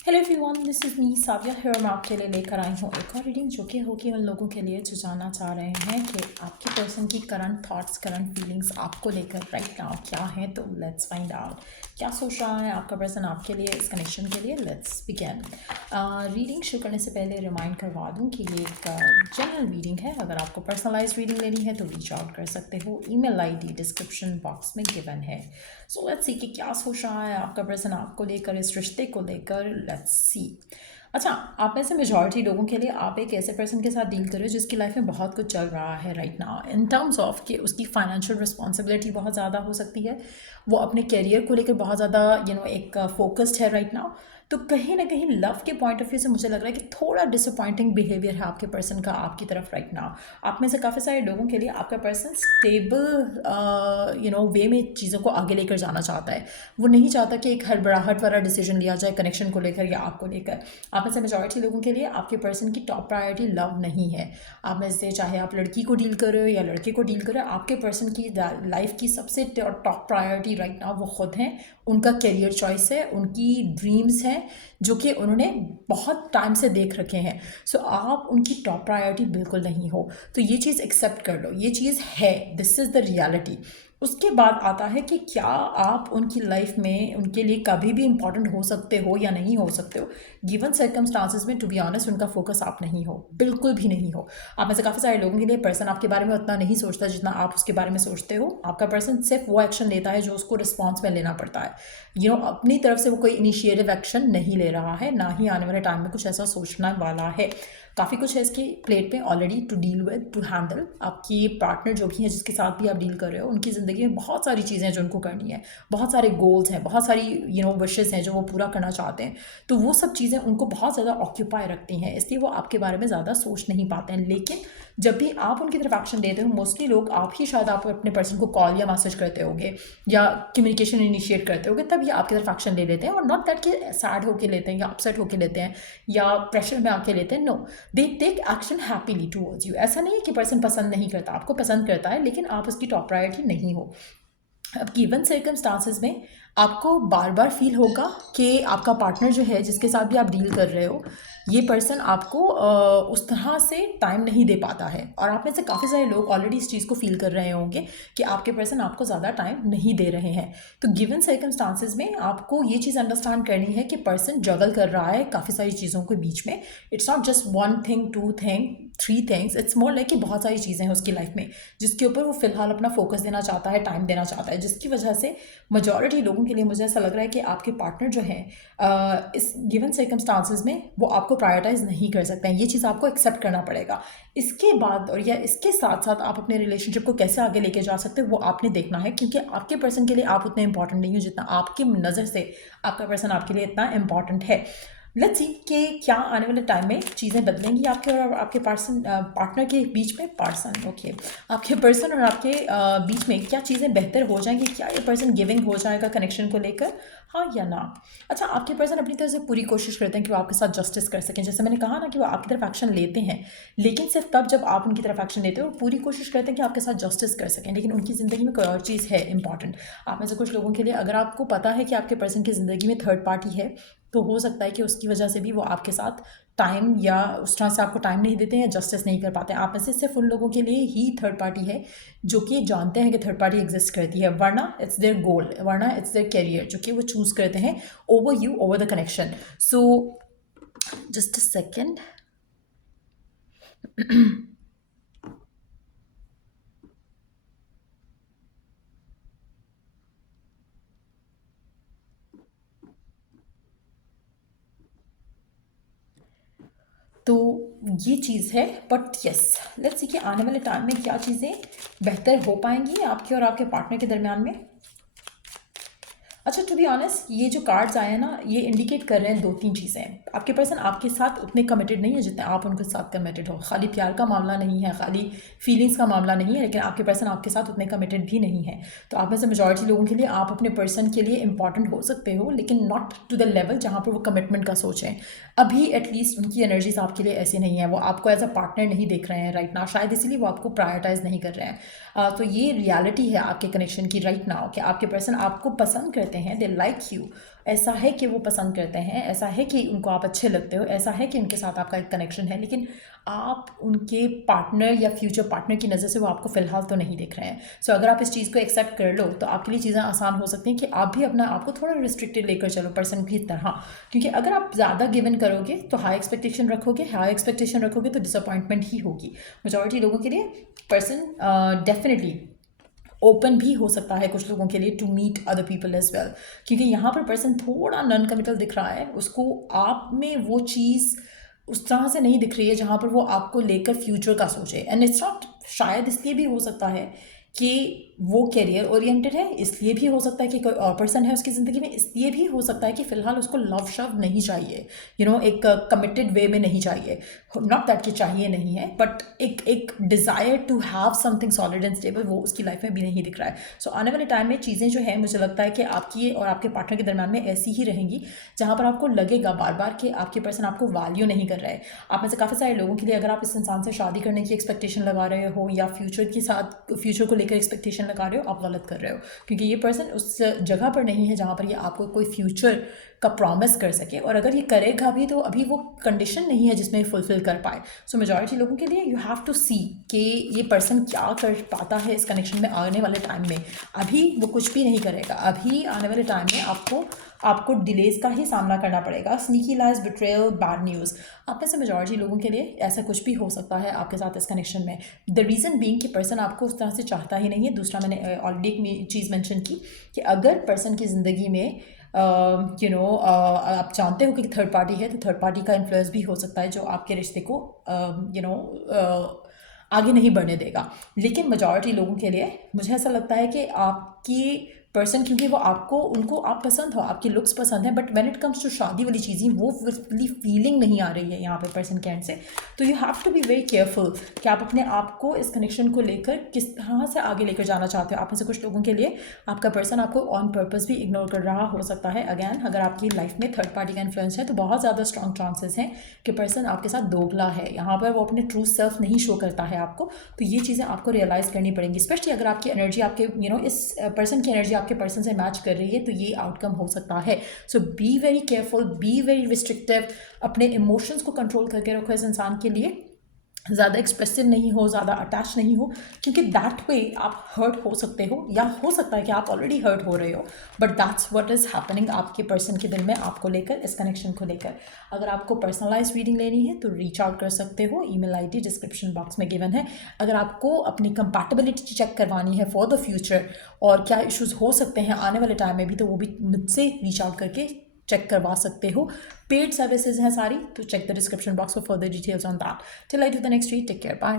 Hello everyone, this is me Savia here. मैं आपके लिए लेकर आई हूँ एक और रीडिंग जो कि होगी उन लोगों के लिए जो जानना चाह रहे हैं कि आपके पर्सन की करंट थॉट्स, करंट फीलिंग्स आपको लेकर राइट नाउ क्या है। तो लेट्स फाइंड आउट क्या सोच रहा है आपका पर्सन आपके लिए, इस कनेक्शन के लिए। Let's begin. रीडिंग शुरू करने से पहले रिमाइंड करवा दूँ कि ये एक जनरल रीडिंग है। अगर आपको पर्सनलाइज रीडिंग लेनी है तो रीच आउट कर सकते हो। ईमेल आईडी डिस्क्रिप्शन बॉक्स में गिवन है। सो लेट्स सी कि क्या सोच रहा है आपका पर्सन आपको लेकर, इस रिश्ते को लेकर। Let's see. अच्छा, आप में से मेजॉरिटी लोगों के लिए आप एक ऐसे पर्सन के साथ डील कर रहे हो जिसकी लाइफ में बहुत कुछ चल रहा है right now, in terms of कि उसकी फाइनेंशियल रिस्पॉन्सिबिलिटी बहुत ज़्यादा हो सकती है। वो अपने करियर को लेकर बहुत ज़्यादा एक फोकस्ड है राइट नाउ। तो कहीं ना कहीं लव के पॉइंट ऑफ व्यू से मुझे लग रहा है कि थोड़ा डिसअपॉइंटिंग बिहेवियर है आपके पर्सन का आपकी तरफ राइट नाउ। आप में से काफ़ी सारे लोगों के लिए आपका पर्सन स्टेबल वे में चीज़ों को आगे लेकर जाना चाहता है। वो नहीं चाहता कि एक हड़बड़ाहट वाला डिसीजन लिया जाए कनेक्शन को लेकर या आपको लेकर। आप में से मेजॉरिटी लोगों के लिए आपके पर्सन की टॉप प्रायोरिटी लव नहीं है। आप में से चाहे आप लड़की को डील कर रहे हो या लड़के को डील कर रहे हो, आपके पर्सन की लाइफ की सबसे टॉप प्रायोरिटी राइट नाउ वो खुद हैं। उनका करियर चॉइस है, उनकी ड्रीम्स हैं जो कि उन्होंने बहुत टाइम से देख रखे हैं। सो आप उनकी टॉप प्रायोरिटी बिल्कुल नहीं हो। तो ये चीज़ एक्सेप्ट कर लो, ये चीज़ है, दिस इज़ द रियलिटी। उसके बाद आता है कि क्या आप उनकी लाइफ में उनके लिए कभी भी इंपॉर्टेंट हो सकते हो या नहीं हो सकते हो। गिवन सर्कमस्टांसिस में टू बी ऑनेस्ट उनका फोकस आप नहीं हो, बिल्कुल भी नहीं हो। आप में से काफ़ी सारे लोगों के लिए पर्सन आपके बारे में उतना नहीं सोचता जितना आप उसके बारे में सोचते हो। आपका पर्सन सिर्फ वो एक्शन लेता है जो उसको रिस्पॉन्स में लेना पड़ता है। अपनी तरफ से वो कोई इनिशिएटिव एक्शन नहीं ले रहा है, ना ही आने वाले टाइम में कुछ ऐसा सोचने वाला है। काफ़ी कुछ है इसकी प्लेट पे already to deal with, to handle. आपकी पार्टनर जो भी है, जिसके साथ भी आप डील कर रहे हो, उनकी ज़िंदगी में बहुत सारी चीज़ें हैं जो उनको करनी है, बहुत सारे गोल्स हैं, बहुत सारी विशेज़ हैं जो वो पूरा करना चाहते हैं। तो वो सब चीज़ें उनको बहुत ज़्यादा ऑक्यूपाई रखती हैं, इसलिए वो आपके बारे में ज़्यादा सोच नहीं पाते हैं। लेकिन जब भी आप उनकी तरफ एक्शन देते हो, मोस्टली लोग आप ही शायद आप अपने पर्सन को कॉल या मैसेज करते होगे या कम्युनिकेशन इनिशिएट करते होगे, तब ये आपकी तरफ एक्शन ले लेते हैं। और नॉट दैट कि सैड होके लेते हैं या अपसेट होके लेते हैं या प्रेशर में आके लेते हैं। No, they take action happily towards you. ऐसा नहीं है कि पर्सन पसंद नहीं करता, आपको पसंद करता है, लेकिन आप उसकी टॉप प्रायोरिटी नहीं हो। अब गिवन सर्कमस्टांसिस में आपको बार बार फील होगा कि आपका पार्टनर जो है, जिसके साथ भी आप डील कर रहे हो, ये पर्सन आपको उस तरह से टाइम नहीं दे पाता है। और आप में से काफ़ी सारे लोग ऑलरेडी इस चीज़ को फील कर रहे होंगे कि आपके पर्सन आपको ज़्यादा टाइम नहीं दे रहे हैं। तो गिवन सर्कमस्टांसिस में आपको ये चीज़ अंडरस्टैंड करनी है कि पर्सन जगल कर रहा है काफ़ी सारी चीज़ों के बीच में। It's not just one thing, two thing, three things, it's more like कि बहुत सारी चीज़ें हैं उसकी लाइफ में जिसके ऊपर वो फिलहाल अपना फोकस देना चाहता है, टाइम देना चाहता है, जिसकी वजह से मेजॉरिटी लोगों के लिए मुझे ऐसा लग रहा है कि आपके पार्टनर जो हैं इस गिवन सर्कमस्टांसिस में वो आपको प्रायोरिटाइज नहीं कर सकते हैं। ये चीज़ आपको एक्सेप्ट करना पड़ेगा। इसके बाद और या इसके साथ साथ आप अपने रिलेशनशिप को कैसे आगे लेके जा सकते हो वो आपने देखना है, क्योंकि आपके पर्सन के लिए आप उतने इंपॉर्टेंट नहीं हो जितना आपकी नज़र से आपका पर्सन आपके लिए इतना इंपॉर्टेंट है। लेट्स सी कि क्या आने वाले टाइम में चीज़ें बदलेंगी आपके और आपके पार्टनर के बीच में। आपके पर्सन और आपके बीच में क्या चीज़ें बेहतर हो जाएंगी? क्या ये पर्सन गिविंग हो जाएगा कनेक्शन को लेकर, हाँ या ना? अच्छा, आपके पर्सन अपनी तरफ से पूरी कोशिश करते हैं कि वो आपके साथ जस्टिस कर सकें। जैसे मैंने कहा ना कि वो आपकी तरफ एक्शन लेते हैं, लेकिन सिर्फ तब जब आप उनकी तरफ एक्शन लेते हो। पूरी कोशिश करते हैं कि आपके साथ जस्टिस कर सकें, लेकिन उनकी ज़िंदगी में कोई और चीज़ है इंपॉर्टेंट। आप में से कुछ लोगों के लिए अगर आपको पता है कि आपके पर्सन की ज़िंदगी में थर्ड पार्टी है, तो हो सकता है कि उसकी वजह से भी वो आपके साथ टाइम या उस तरह से आपको टाइम नहीं देते हैं या जस्टिस नहीं कर पाते हैं। आप में से सिर्फ उन लोगों के लिए ही थर्ड पार्टी है जो कि जानते हैं कि थर्ड पार्टी एग्जिस्ट करती है, वरना इट्स देयर गोल, वरना इट्स देयर करियर जो कि वो चूज़ करते हैं over you, over the connection. So just a second. तो ये चीज़ है, बट यस, लेट्स सी कि आने वाले टाइम में क्या चीज़ें बेहतर हो पाएंगी आपके और आपके पार्टनर के दरमियान में। अच्छा, टू बी ऑनेस्ट, ये जो कार्ड्स आए हैं ना, ये इंडिकेट कर रहे हैं दो तीन चीज़ें। आपके पर्सन आपके साथ उतने कमिटेड नहीं है जितने आप उनके साथ कमिटेड हो। खाली प्यार का मामला नहीं है, खाली फीलिंग्स का मामला नहीं है, लेकिन आपके पर्सन आपके साथ उतने कमिटेड भी नहीं है। तो आप में से मेजॉरिटी लोगों के लिए आप अपने पर्सन के लिए इंपॉर्टेंट हो सकते हो, लेकिन नॉट टू द लेवल जहाँ पर वो कमिटमेंट का सोचें। अभी एटलीस्ट उनकी एनर्जीज आपके लिए ऐसी नहीं है, वो आपको एज अ पार्टनर नहीं देख रहे हैं राइट नाउ, शायद इसीलिए वो आपको प्रायोरिटाइज नहीं कर रहे हैं। तो ये रियलिटी है आपके कनेक्शन की राइट नाउ कि आपके पर्सन आपको पसंद करते हैं, दे लाइक यू, ऐसा है कि वो पसंद करते हैं, ऐसा है कि उनको आप अच्छे लगते हो, ऐसा है कि उनके साथ आपका एक कनेक्शन है, लेकिन आप उनके पार्टनर या फ्यूचर पार्टनर की नज़र से वो आपको फ़िलहाल तो नहीं दिख रहे हैं। सो अगर आप इस चीज़ को एक्सेप्ट कर लो तो आपके लिए चीज़ें आसान हो सकती हैं कि आप भी अपना आपको थोड़ा रिस्ट्रिक्टेड लेकर चलो पर्सन की तरह, क्योंकि अगर आप ज़्यादा गिवन करोगे तो हाई एक्सपेक्टेशन रखोगे तो डिसअपॉइंटमेंट ही होगी। मेजॉरिटी लोगों के लिए पर्सन डेफिनेटली ओपन भी हो सकता है कुछ लोगों के लिए to meet other people as well, क्योंकि यहाँ पर पर्सन थोड़ा नॉन कमिटल दिख रहा है, उसको आप में वो चीज़ उस तरह से नहीं दिख रही है जहाँ पर वो आपको लेकर फ्यूचर का सोचे। एंड इट्स नॉट, शायद इसलिए भी हो सकता है कि वो कैरियर ओरिएंटेड है, इसलिए भी हो सकता है कि कोई और पर्सन है उसकी ज़िंदगी में, इसलिए भी हो सकता है कि फ़िलहाल उसको लव शव नहीं चाहिए, एक कमिटेड वे में नहीं चाहिए। नॉट दैट कि चाहिए नहीं है, बट एक desire to have something solid and stable वो उसकी लाइफ में भी नहीं दिख रहा है। सो आने वाले टाइम में चीज़ें जो है, मुझे लगता है कि आपकी और आपके पार्टनर के दरम्यान में ऐसी ही रहेंगी जहाँ पर आपको लगेगा बार बार कि आपके पर्सन आपको वैल्यू नहीं कर रहा है। आप में से काफ़ी सारे लोगों के लिए अगर आप इस इंसान से शादी करने की एक्सपेक्टेशन लगा रहे हो या फ्यूचर को लेकर एक्सपेक्टेशन लगा रहे हो, आप गलत कर रहे हो, क्योंकि ये पर्सन उस जगह पर नहीं है जहाँ पर ये आपको कोई फ्यूचर का प्रॉमिस कर सके, और अगर ये करेगा भी तो अभी वो कंडीशन नहीं है जिसमें फुलफिल कर पाए। सो मेजॉरिटी लोगों के लिए यू हैव टू सी कि ये पर्सन क्या कर पाता है इस कनेक्शन में आने वाले टाइम में। अभी वो कुछ भी नहीं करेगा, अभी आने वाले टाइम में आपको डिलेज का ही सामना करना पड़ेगा। Sneaky lies, betrayal, bad news, आप में से मेजॉरिटी लोगों के लिए ऐसा कुछ भी हो सकता है आपके साथ इस कनेक्शन में। द रीज़न बीइंग कि पर्सन आपको उस तरह से चाहता ही नहीं है। दूसरा, मैंने ऑलरेडी एक चीज़ मेंशन की कि अगर पर्सन की ज़िंदगी में आप जानते हो कि थर्ड पार्टी है, तो थर्ड पार्टी का इन्फ्लुएंस भी हो सकता है जो आपके रिश्ते को आगे नहीं बढ़ने देगा। लेकिन मेजॉरिटी लोगों के लिए मुझे ऐसा लगता है कि आपकी पर्सन, क्योंकि वो उनको आप पसंद हो, आपकी लुक्स पसंद है, but when it comes to शादी वाली चीज़ें वो वाली फीलिंग नहीं आ रही है यहाँ पे पर्सन के एंड से। तो you have to be very careful कि आप अपने आप को इस कनेक्शन को लेकर किस तरह से आगे लेकर जाना चाहते हो। आप में से कुछ लोगों के लिए आपका पर्सन आपको ऑन पर्पस भी इग्नोर कर रहा हो सकता है। अगैन, अगर आपकी लाइफ में थर्ड पार्टी का इन्फ्लुएंस है तो बहुत ज़्यादा स्ट्रॉन्ग चांसेस हैं कि पर्सन आपके साथ दोगला है, यहाँ पर वो अपने ट्रू सेल्फ नहीं शो करता है आपको। तो ये चीज़ें आपको रियलाइज़ करनी पड़ेंगी, स्पेशली अगर आपकी एनर्जी आपके इस पर्सन की एनर्जी आपके पर्सन से मैच कर रही है, तो ये आउटकम हो सकता है। So be very careful, be very restrictive, अपने इमोशंस को कंट्रोल करके रखो इस इंसान के लिए। ज़्यादा एक्सप्रेसिव नहीं हो, ज़्यादा अटैच नहीं हो, क्योंकि दैट वे आप हर्ट हो सकते हो, या हो सकता है कि आप ऑलरेडी हर्ट हो रहे हो, but that's what is happening आपके पर्सन के दिल में आपको लेकर, इस कनेक्शन को लेकर। अगर आपको पर्सनलाइज रीडिंग लेनी है तो रीच आउट कर सकते हो, ईमेल आईडी डिस्क्रिप्शन बॉक्स में गिवन है। अगर आपको अपनी कंपैटिबिलिटी चेक करवानी है फॉर द फ्यूचर और क्या इश्यूज़ हो सकते हैं आने वाले टाइम में भी, तो वो भी मुझसे रीच आउट करके चेक करवा सकते हो। पेड सर्विसेज हैं सारी, तो check the description box for further details on that. Till I do the next read, take care, bye.